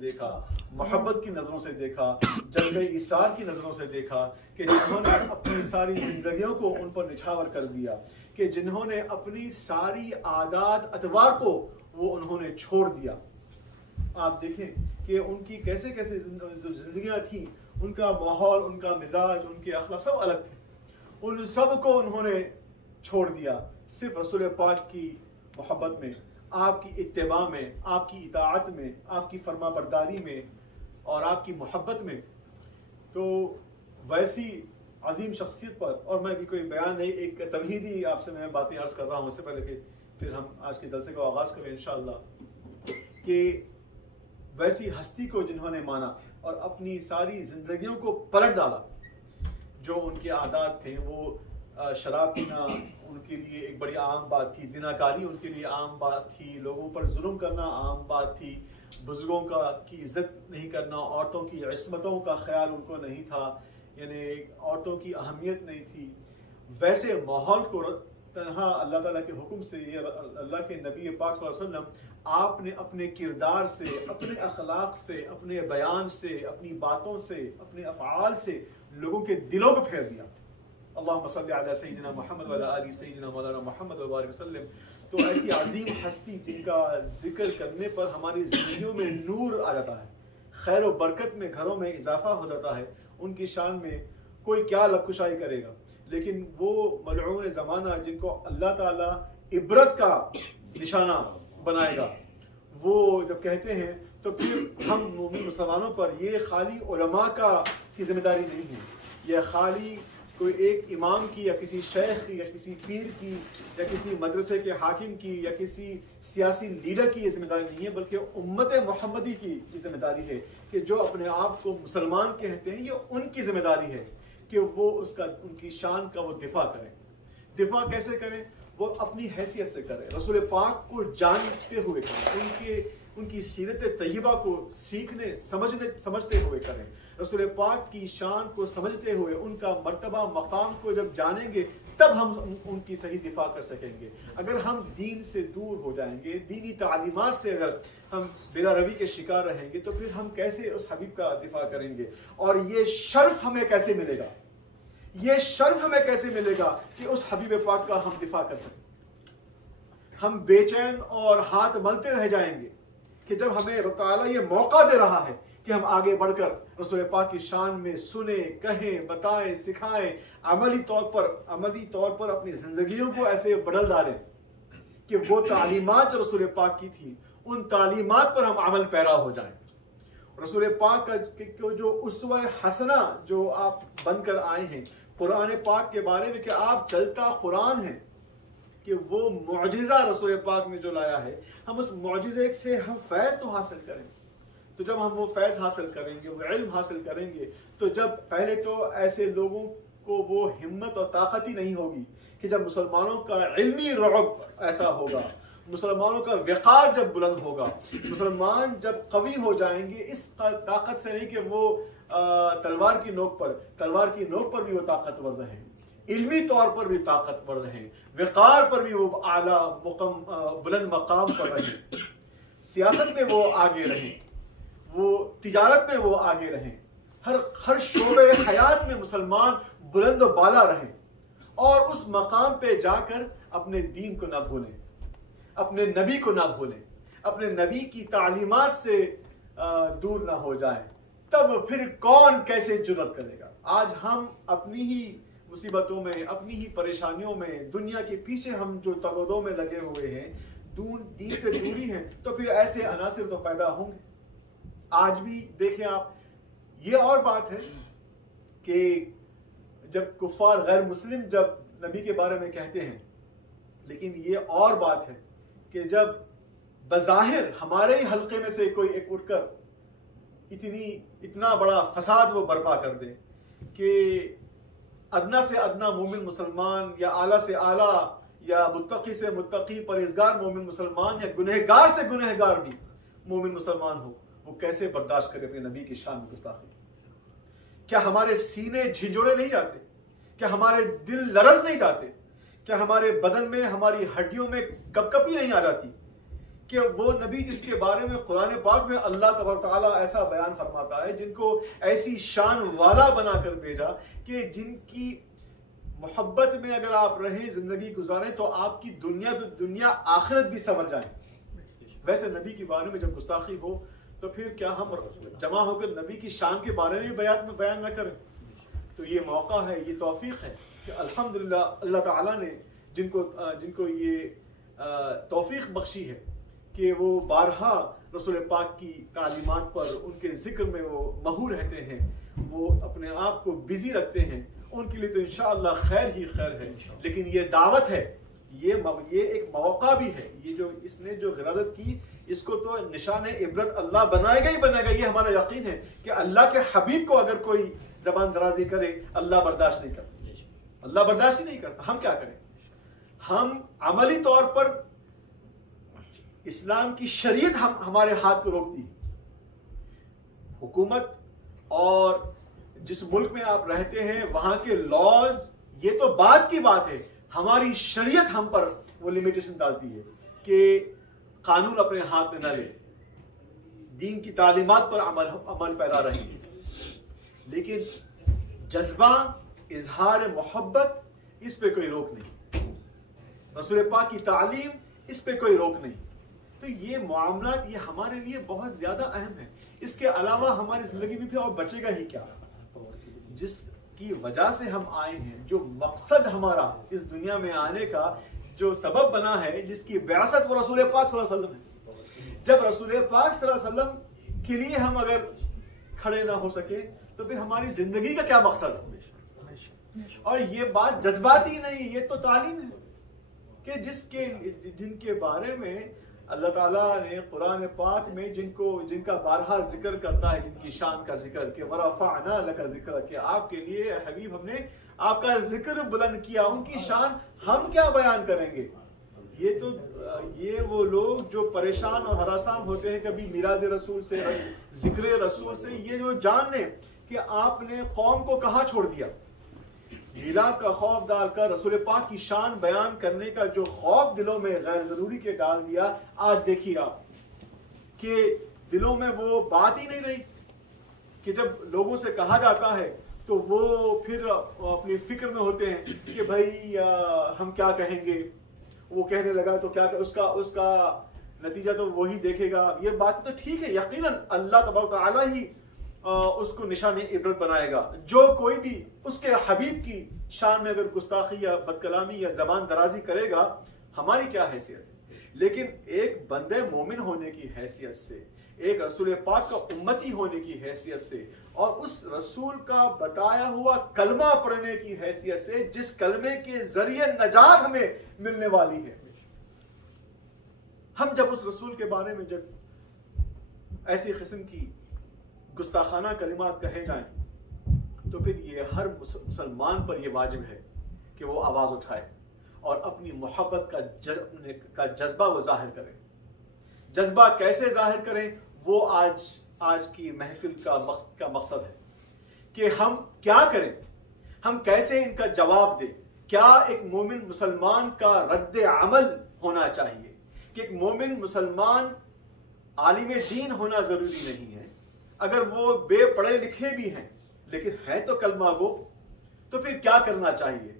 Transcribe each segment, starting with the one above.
دیکھا، محبت کی نظروں سے دیکھا، جذبہ ایثار کی نظروں سے دیکھا، کہ جنہوں نے اپنی ساری زندگیوں کو ان پر نچھاور کر دیا، کہ جنہوں نے اپنی ساری عادات اطوار کو وہ انہوں نے چھوڑ دیا۔ آپ دیکھیں کہ ان کی کیسے کیسے زندگیاں تھیں، ان کا ماحول، ان کا مزاج، ان کے اخلاق سب الگ تھے، ان سب کو انہوں نے چھوڑ دیا صرف رسول پاک کی محبت میں، آپ کی اتباع میں، آپ کی اطاعت میں، آپ کی فرما برداری میں اور آپ کی محبت میں۔ تو ویسی عظیم شخصیت پر، اور میں بھی کوئی بیان نہیں، ایک تمہیدی آپ سے میں باتیں عرض کر رہا ہوں اس سے پہلے کہ پھر ہم آج کے جلسے کو آغاز کریں انشاءاللہ، کہ ویسی ہستی کو جنہوں نے مانا اور اپنی ساری زندگیوں کو پلٹ ڈالا۔ جو ان کے عادات تھے، وہ شراب پینا ان کے لیے ایک بڑی عام بات تھی، زناکاری ان کے لیے عام بات تھی، لوگوں پر ظلم کرنا عام بات تھی، بزرگوں کی عزت نہیں کرنا، عورتوں کی عصمتوں کا خیال ان کو نہیں تھا، یعنی عورتوں کی اہمیت نہیں تھی۔ ویسے ماحول کو تنہا اللہ تعالیٰ کے حکم سے، یہ اللہ کے نبی پاک صلی اللہ علیہ وسلم آپ نے اپنے کردار سے، اپنے اخلاق سے، اپنے بیان سے، اپنی باتوں سے، اپنے افعال سے لوگوں کے دلوں کو پھیر دیا۔ اللہم صلی علی سیدنا محمد وعلی آل سیدنا مولانا محمد وبارک وسلم۔ تو ایسی عظیم ہستی جن کا ذکر کرنے پر ہماری زندگیوں میں نور آ جاتا ہے، خیر و برکت میں گھروں میں اضافہ ہو جاتا ہے، ان کی شان میں کوئی کیا لب کشائی کرے گا۔ لیکن وہ ملعون زمانہ جن کو اللہ تعالیٰ عبرت کا نشانہ بنائے گا، وہ جب کہتے ہیں تو پھر ہم مومن مسلمانوں پر یہ خالی علماء کی ذمہ داری نہیں ہے، یہ خالی کوئی ایک امام کی یا کسی شیخ کی یا کسی پیر کی یا کسی مدرسے کے حاکم کی یا کسی سیاسی لیڈر کی یہ ذمہ داری نہیں ہے، بلکہ امت محمدی کی یہ ذمہ داری ہے کہ جو اپنے آپ کو مسلمان کہتے ہیں، یہ ان کی ذمہ داری ہے کہ وہ ان کی شان کا وہ دفاع کریں۔ دفاع کیسے کریں؟ وہ اپنی حیثیت سے کریں، رسول پاک کو جانتے ہوئے کریں، ان کی سیرت طیبہ کو سیکھنے سمجھتے ہوئے کریں، رسول پاک کی شان کو سمجھتے ہوئے ان کا مرتبہ مقام کو جب جانیں گے تب ہم ان کی صحیح دفاع کر سکیں گے۔ اگر ہم دین سے دور ہو جائیں گے، دینی تعلیمات سے اگر ہم بلا روی کے شکار رہیں گے، تو پھر ہم کیسے اس حبیب کا دفاع کریں گے؟ اور یہ شرف ہمیں کیسے ملے گا؟ یہ شرف ہمیں کیسے ملے گا کہ اس حبیب پاک کا ہم دفاع کر سکیں؟ ہم بے چین اور ہاتھ ملتے رہ جائیں گے کہ جب ہمیں رب تعالیٰ یہ موقع دے رہا ہے کہ ہم آگے بڑھ کر رسول پاک کی شان میں سنیں، کہیں، بتائیں، سکھائیں، عملی طور پر اپنی زندگیوں کو ایسے بدل ڈالیں کہ وہ تعلیمات جو رسول پاک کی تھی، ان تعلیمات پر ہم عمل پیرا ہو جائیں۔ رسول پاک کا جو اسوہ حسنہ جو آپ بن کر آئے ہیں قرآن پاک کے بارے میں، کہ آپ چلتا قرآن ہیں، کہ وہ معجزہ رسول پاک نے جو لایا ہے، ہم اس معجزے سے ہم فیض تو حاصل کریں۔ تو جب ہم وہ فیض حاصل کریں گے، وہ علم حاصل کریں گے، تو جب پہلے تو ایسے لوگوں کو وہ ہمت اور طاقت ہی نہیں ہوگی کہ جب مسلمانوں کا علمی رعب ایسا ہوگا، مسلمانوں کا وقار جب بلند ہوگا، مسلمان جب قوی ہو جائیں گے، اس طاقت سے نہیں کہ وہ تلوار کی نوک پر بھی وہ طاقتور رہیں، علمی طور پر بھی طاقتور رہیں، وقار پر بھی وہ اعلیٰ بلند مقام پر رہیں، سیاست میں وہ آگے رہیں، وہ تجارت میں وہ آگے رہیں، ہر شعبے حیات میں مسلمان بلند و بالا رہیں، اور اس مقام پہ جا کر اپنے دین کو نہ بھولیں، اپنے نبی کو نہ بھولیں، اپنے نبی کی تعلیمات سے دور نہ ہو جائیں، تب پھر کون کیسے جرأت کرے گا؟ آج ہم اپنی ہی مصیبتوں میں، اپنی ہی پریشانیوں میں، دنیا کے پیچھے ہم جو تگودوں میں لگے ہوئے ہیں، دین سے دوری ہیں، تو پھر ایسے عناصر تو پیدا ہوں گے۔ آج بھی دیکھیں آپ، یہ اور بات ہے کہ جب کفار غیر مسلم جب نبی کے بارے میں کہتے ہیں، لیکن یہ اور بات ہے کہ جب بظاہر ہمارے ہی حلقے میں سے کوئی ایک اٹھ کر اتنا بڑا فساد وہ برپا کر دے کہ ادنا سے ادنا مومن مسلمان، یا اعلیٰ سے اعلیٰ، یا متقی سے متقی پرہیزگار مومن مسلمان، یا گنہگار سے گنہگار بھی مومن مسلمان ہو، وہ کیسے برداشت کرے اپنے نبی کی شان میں گستاخی؟ کیا ہمارے سینے جھنجھوڑے نہیں جاتے؟ کیا ہمارے دل لرز نہیں جاتے؟ کیا ہمارے بدن میں، ہماری ہڈیوں میں کپکپی نہیں آ جاتی کہ وہ نبی جس کے بارے میں قرآن پاک میں اللہ تبارک تعالیٰ ایسا بیان فرماتا ہے، جن کو ایسی شان والا بنا کر بھیجا کہ جن کی محبت میں اگر آپ رہیں، زندگی گزاریں، تو آپ کی دنیا آخرت بھی سنور جائیں۔ ویسے نبی کے بارے میں جب گستاخی ہو تو پھر کیا ہم جمع ہو کر نبی کی شان کے بارے میں بیان نہ کریں؟ تو یہ موقع ہے، یہ توفیق ہے کہ الحمدللہ اللہ تعالیٰ نے جن کو یہ توفیق بخشی ہے کہ وہ بارہا رسول پاک کی تعلیمات پر، ان کے ذکر میں وہ مہو رہتے ہیں، وہ اپنے آپ کو بزی رکھتے ہیں، ان کے لیے تو انشاءاللہ خیر ہی خیر ہے۔ لیکن یہ دعوت ہے، یہ ایک موقع بھی ہے، یہ جو اس نے جو غراضت کی، اس کو تو نشان عبرت اللہ بنائے گا ہی بنائے گا۔ یہ ہمارا یقین ہے کہ اللہ کے حبیب کو اگر کوئی زبان درازی کرے، اللہ برداشت نہیں کرتا، اللہ برداشت ہی نہیں کرتا۔ ہم کیا کریں؟ ہم عملی طور پر اسلام کی شریعت ہمارے ہاتھ کو روکتی ہے۔ حکومت اور جس ملک میں آپ رہتے ہیں وہاں کے لاز، یہ تو بات کی بات ہے، ہماری شریعت ہم پر وہ لمیٹیشن ڈالتی ہے کہ قانون اپنے ہاتھ میں نہ لے، دین کی تعلیمات پر عمل پیرا رہیں۔ لیکن جذبہ، اظہار محبت، اس پہ کوئی روک نہیں، رسول پاک کی تعلیم، اس پہ کوئی روک نہیں۔ تو یہ معاملات یہ ہمارے لیے بہت زیادہ اہم ہے۔ اس کے علاوہ ہماری زندگی میں پھر اور بچے گا ہی کیا؟ جس کی وجہ سے ہم آئے ہیں، جو مقصد ہمارا اس دنیا میں آنے کا جو سبب بنا ہے، جس کی بعثت وہ رسول پاک صلی اللہ علیہ وسلم ہے۔ جب رسول پاک صلی اللہ علیہ وسلم کے لیے ہم اگر کھڑے نہ ہو سکے تو پھر ہماری زندگی کا کیا مقصد ہے؟ اور یہ بات جذباتی نہیں، یہ تو تعلیم ہے کہ جن کے بارے میں اللہ تعالیٰ نے قرآن پاک میں جن کا بارہا ذکر کرتا ہے، جن کی شان کا ذکر کہ وَرَفَعْنَا لَكَ ذِكْرَكَ، کہ آپ کے لیے حبیب ہم نے آپ کا ذکر بلند کیا، ان کی شان ہم کیا بیان کریں گے؟ یہ وہ لوگ جو پریشان اور ہراسان ہوتے ہیں کبھی میلاد رسول سے، ذکر رسول سے، یہ جو جان لیں کہ آپ نے قوم کو کہاں چھوڑ دیا۔ میلاد کا خوف ڈال کر رسول پاک کی شان بیان کرنے کا جو خوف دلوں میں غیر ضروری کے ڈال دیا، آج دیکھیے آپ کہ دلوں میں وہ بات ہی نہیں رہی کہ جب لوگوں سے کہا جاتا ہے تو وہ پھر اپنی فکر میں ہوتے ہیں کہ بھائی ہم کیا کہیں گے، وہ کہنے لگا تو کیا اس کا نتیجہ تو وہی دیکھے گا۔ یہ بات تو ٹھیک ہے، یقیناً اللہ تبارک تعالیٰ ہی اس کو نشان عبرت بنائے گا۔ جو کوئی بھی اس کے حبیب کی شان میں اگر گستاخی یا بدکلامی یا زبان درازی کرے گا، ہماری کیا حیثیت ہے؟ لیکن ایک بندے مومن ہونے کی حیثیت سے، ایک رسول پاک کا امتی ہونے کی حیثیت سے، اور اس رسول کا بتایا ہوا کلمہ پڑھنے کی حیثیت سے، جس کلمے کے ذریعے نجات ہمیں ملنے والی ہے، ہم جب اس رسول کے بارے میں جب ایسی قسم کی گستاخانہ کلمات کہے جائیں تو پھر یہ ہر مسلمان پر یہ واجب ہے کہ وہ آواز اٹھائے اور اپنی محبت کا جذبہ وہ ظاہر کرے۔ جذبہ کیسے ظاہر کریں، وہ آج کی محفل کا مقصد ہے کہ ہم کیا کریں، ہم کیسے ان کا جواب دیں۔ کیا ایک مومن مسلمان کا رد عمل ہونا چاہیے کہ ایک مومن مسلمان عالم دین ہونا ضروری نہیں ہے، اگر وہ بے پڑھے لکھے بھی ہیں لیکن ہے تو کلمہ گو، تو پھر کیا کرنا چاہیے؟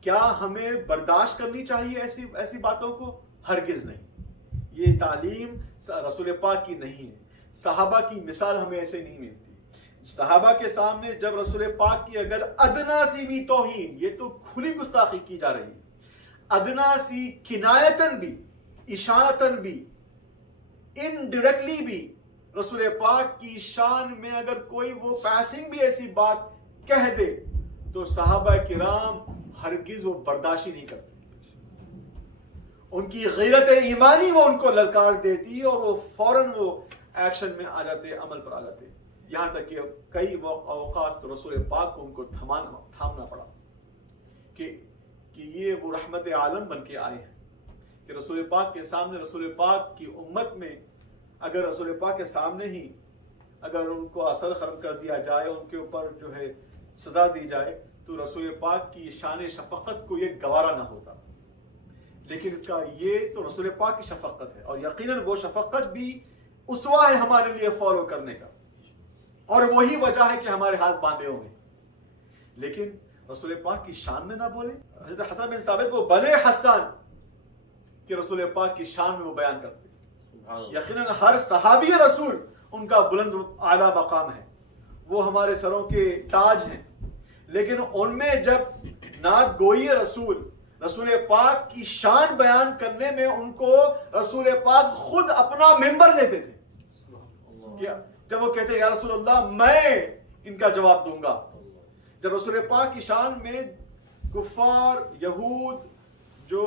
کیا ہمیں برداشت کرنی چاہیے ایسی باتوں کو؟ ہرگز نہیں۔ یہ تعلیم رسول پاک کی نہیں ہے، صحابہ کی مثال ہمیں ایسے نہیں ملتی۔ صحابہ کے سامنے جب رسول پاک کی اگر ادنا سی بھی توہین، یہ تو کھلی گستاخی کی جا رہی ہے، ادنا سی کنایتن بھی، اشارتن بھی، انڈائریکٹلی بھی رسول پاک کی شان میں اگر کوئی وہ پاسنگ بھی ایسی بات کہہ دے تو صحابہ کرام ہرگز وہ برداشت نہیں کرتے۔ ان کی غیرت ایمانی وہ ان کو للکار دیتی اور وہ فوراً وہ ایکشن میں آ جاتے، عمل پر آ جاتے، یہاں تک کہ کئی اوقات رسول پاک کو ان کو تھامنا پڑا کہ یہ وہ رحمت عالم بن کے آئے ہیں کہ رسول پاک کے سامنے، رسول پاک کی امت میں اگر رسول پاک کے سامنے ہی اگر ان کو اثر ختم کر دیا جائے، ان کے اوپر جو ہے سزا دی جائے، تو رسول پاک کی شان شفقت کو یہ گوارا نہ ہوتا۔ لیکن اس کا یہ تو رسول پاک کی شفقت ہے، اور یقیناً وہ شفقت بھی اسوہ ہے ہمارے لیے فالو کرنے کا، اور وہی وجہ ہے کہ ہمارے ہاتھ باندھے ہوں گے۔ لیکن رسول پاک کی شان میں نہ بولیں۔ حضرت حسن بن ثابت وہ بنے حسان کہ رسول پاک کی شان میں وہ بیان کرتے ہیں۔ یقیناً ہر صحابی رسول ان کا بلند اعلیٰ مقام ہے، وہ ہمارے سروں کے تاج ہیں، لیکن ان میں جب نعت گوئی رسول پاک کی شان بیان کرنے میں ان کو رسول پاک خود اپنا ممبر دیتے تھے۔ کیا جب وہ کہتے یا رسول اللہ میں ان کا جواب دوں گا، جب رسول پاک کی شان میں کفار یہود جو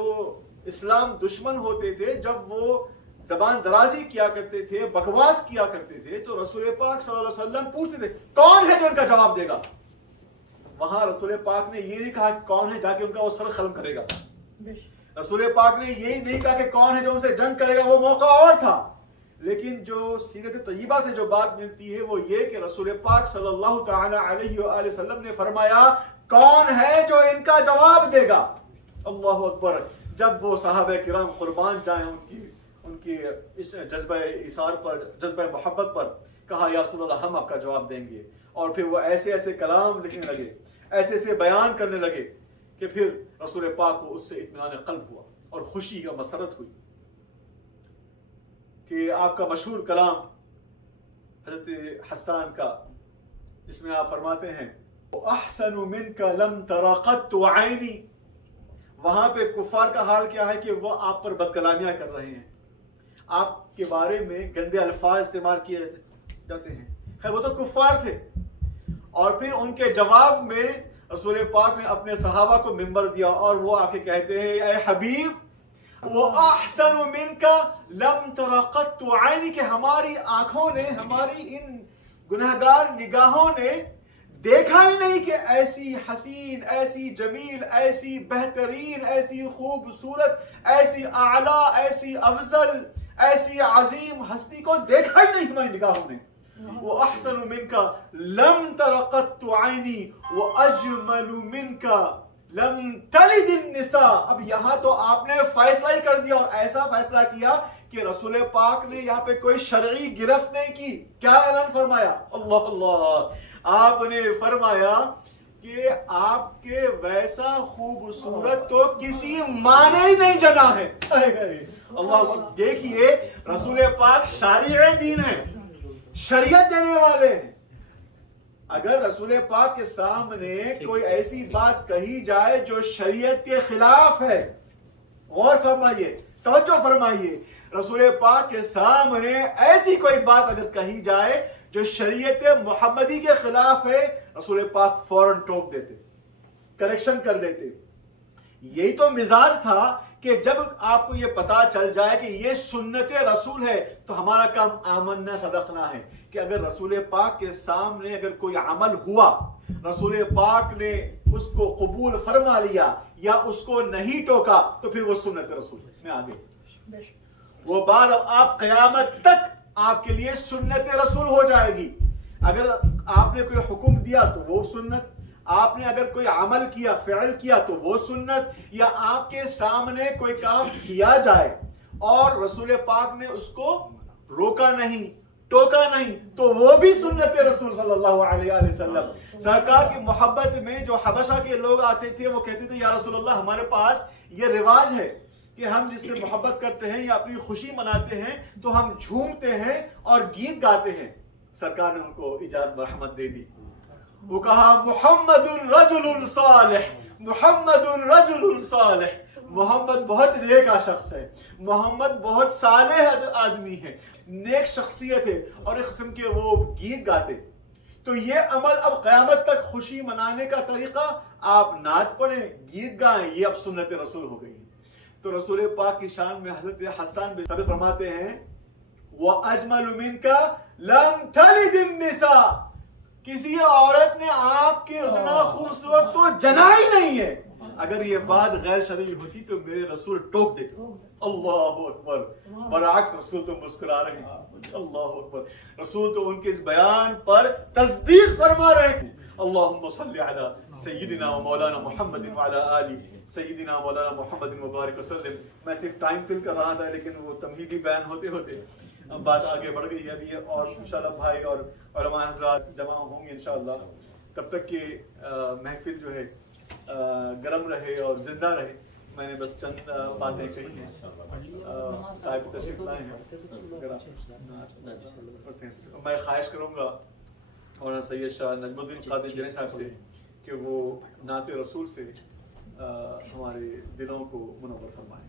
اسلام دشمن ہوتے تھے، جب وہ زبان درازی کیا کرتے تھے، بکواس کیا کرتے تھے، تو رسول پاک صلی اللہ علیہ وسلم پوچھتے تھے کون ہے جو ان کا جواب دے گا؟ وہاں رسول پاک نے یہ نہیں کہا کہ کون ہے جا کے ان کا وہ سر قلم کرے گا، رسول پاک نے یہی نہیں کہا کہ کون ہے جو ان سے جنگ کرے گا، وہ موقع اور تھا۔ لیکن جو سیرت طیبہ سے جو بات ملتی ہے وہ یہ کہ رسول پاک صلی اللہ تعالی علیہ وآلہ وسلم نے فرمایا کون ہے جو ان کا جواب دے گا؟ اللہ اکبر۔ جب وہ صحابہ کرام قربان جائیں ان کی جذبہ ایثار پر، جذبہ محبت پر، کہا یا رسول اللہ ہم آپ کا جواب دیں گے، اور پھر وہ ایسے ایسے کلام لکھنے لگے، ایسے ایسے بیان کرنے لگے کہ پھر رسول پاک کو اس سے اطمینان قلب ہوا اور خوشی اور مسرت ہوئی کہ آپ کا مشہور کلام حضرت حسان کا، جس میں آپ فرماتے ہیں احسن منک لم تر قط عینی، وہاں پہ کفار کا حال کیا ہے کہ وہ آپ پر بد کلامیاں کر رہے ہیں، آپ کے بارے میں گندے الفاظ استعمال کیے جاتے ہیں۔ خیر وہ تو کفار تھے، اور پھر ان کے جواب میں رسول پاک نے اپنے صحابہ کو منبر دیا، اور وہ آ کے کہتے ہیں اے حبیب وَأَحْسَنُ مِنْكَ لَمْ تَرَ قَطُّ عَيْنِكَ، کہ ہماری آنکھوں نے، ہماری ان گنہگار نگاہوں نے دیکھا ہی نہیں کہ ایسی حسین، ایسی جمیل، ایسی بہترین، ایسی خوبصورت، ایسی اعلیٰ، ایسی افضل، ایسی عظیم ہستی کو دیکھا ہی نہیں ہماری نگاہوں نے۔ وَأَحْسَنُ مِنْكَ لَمْ تَرَ قَطُّ عَيْنِي وَأَجْمَلُ مِنْكَ لَمْ تَلِدِ النِّسَاء۔ اب یہاں تو آپ نے فیصلہ ہی کر دیا، اور ایسا فیصلہ کیا کہ رسول پاک نے یہاں پہ کوئی شرعی گرفت نہیں کی۔ کیا اعلان فرمایا؟ اللہ اللہ، آپ نے فرمایا کہ آپ کے ویسا خوبصورت تو کسی ماں نے ہی نہیں جنا ہے۔ اللہ، دیکھیے رسول پاک شارع دین ہے، شریعت دینے والے ہیں۔ اگر رسول پاک کے سامنے کوئی ایسی بات کہی جائے جو شریعت کے خلاف ہے، غور فرمائیے، توجہ فرمائیے، رسول پاک کے سامنے ایسی کوئی بات اگر کہی جائے جو شریعت محمدی کے خلاف ہے، رسول پاک فوراً ٹوک دیتے، کریکشن کر دیتے۔ یہی تو مزاج تھا کہ جب آپ کو یہ پتا چل جائے کہ یہ سنت رسول ہے تو ہمارا کام آمنا صدقنا ہے، کہ اگر رسول پاک کے سامنے اگر کوئی عمل ہوا، رسول پاک نے اس کو قبول فرما لیا یا اس کو نہیں ٹوکا، تو پھر وہ سنت رسول میں آگے وہ بات آپ قیامت تک آپ کے لیے سنت رسول ہو جائے گی۔ اگر آپ نے کوئی حکم دیا تو وہ سنت، آپ نے اگر کوئی عمل کیا، فعل کیا تو وہ سنت، یا آپ کے سامنے کوئی کام کیا جائے اور رسول پاک نے اس کو روکا نہیں، ٹوکا نہیں، تو وہ بھی سنت رسول صلی اللہ علیہ وسلم۔ سرکار کی محبت میں جو حبشہ کے لوگ آتے تھے وہ کہتے تھے یا رسول اللہ ہمارے پاس یہ رواج ہے کہ ہم جس سے محبت کرتے ہیں یا اپنی خوشی مناتے ہیں تو ہم جھومتے ہیں اور گیت گاتے ہیں۔ سرکار نے ان کو اجازت مرحمت دے دی، وہ کہا محمد رجل صالح، محمد رجل صالح، محمد بہت نیک شخص ہے، محمد بہت صالح آدمی ہے، نیک شخصیت ہے، اور ایک قسم کے وہ گیت گاتے۔ تو یہ عمل اب قیامت تک خوشی منانے کا طریقہ، آپ نعت پڑھیں، گیت گائیں، یہ اب سنت رسول ہو گئی۔ تو رسول پاک کی شان میں حضرت حسان بن ثابت فرماتے ہیں وَأَجْمَلُ مِنْكَ لَمْ تَلِدِ النِّسَاء، کسی عورت نے آپ کے اتنا خوبصورت تو جنا ہی نہیں ہے۔ اگر یہ بات غیر شرعی ہوتی تو میرے رسول ٹوک دیتے۔ اللہ اکبر، برعکس رسول تو مسکرا رہے ہیں۔ اللہ اکبر، رسول تو ان کے اس بیان پر تصدیق فرما رہے ہیں۔ اللہم صلی علی سیدنا و مولانا محمد وعلی آلہ سیدنا مولانا محمد مبارک وسلم. میں صرف ٹائم فل کر رہا تھا لیکن وہ تمہیدی بیان ہوتے ہوتے اب بات آگے بڑھ گئی ہے ابھی، اور انشاءاللہ بھائی اور علماء حضرات جمع ہوں گے انشاءاللہ. تب تک کہ محفل جو ہے گرم رہے اور زندہ رہے، میں نے بس چند باتیں کہی ہیں. صاحب تشریف لائے ہیں، میں خواہش کروں گا مولانا سید شاہ نجم الدین قادری جنید صاحب سے کہ وہ نعت رسول سے ہمارے دلوں کو منور فرمائیں.